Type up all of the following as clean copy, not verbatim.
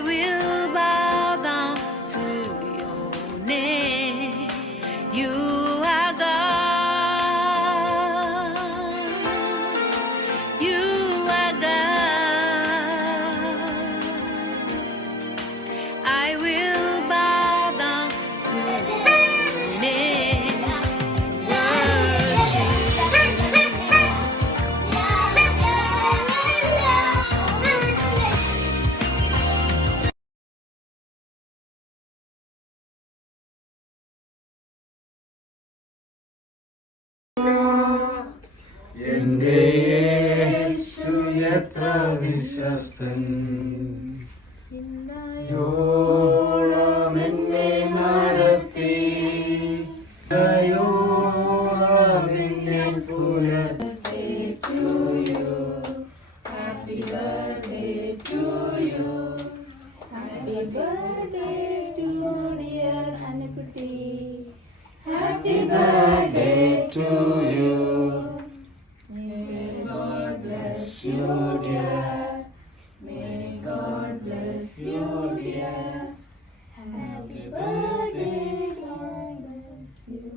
will bow down to your name. You are God. You are God. I will bow down to your name. എന്റെ യേശു എത്ര വിശ്വസ്തൻ, യോളം എന്നെ നടത്തി, യോളം എന്നെ പുലർത്തി. Happy birthday to you. Happy birthday to dear Annakutti. Happy birthday to you. May God bless you, dear. May God bless you, dear. Happy birthday, God bless you.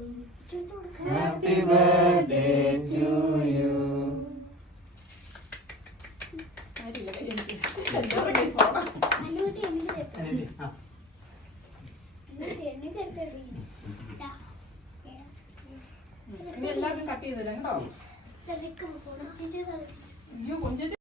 Happy birthday to you. എല്ലാവർക്കും cut ചെയ്തില്ല കേട്ടോ. അയ്യോ കൊഞ്ച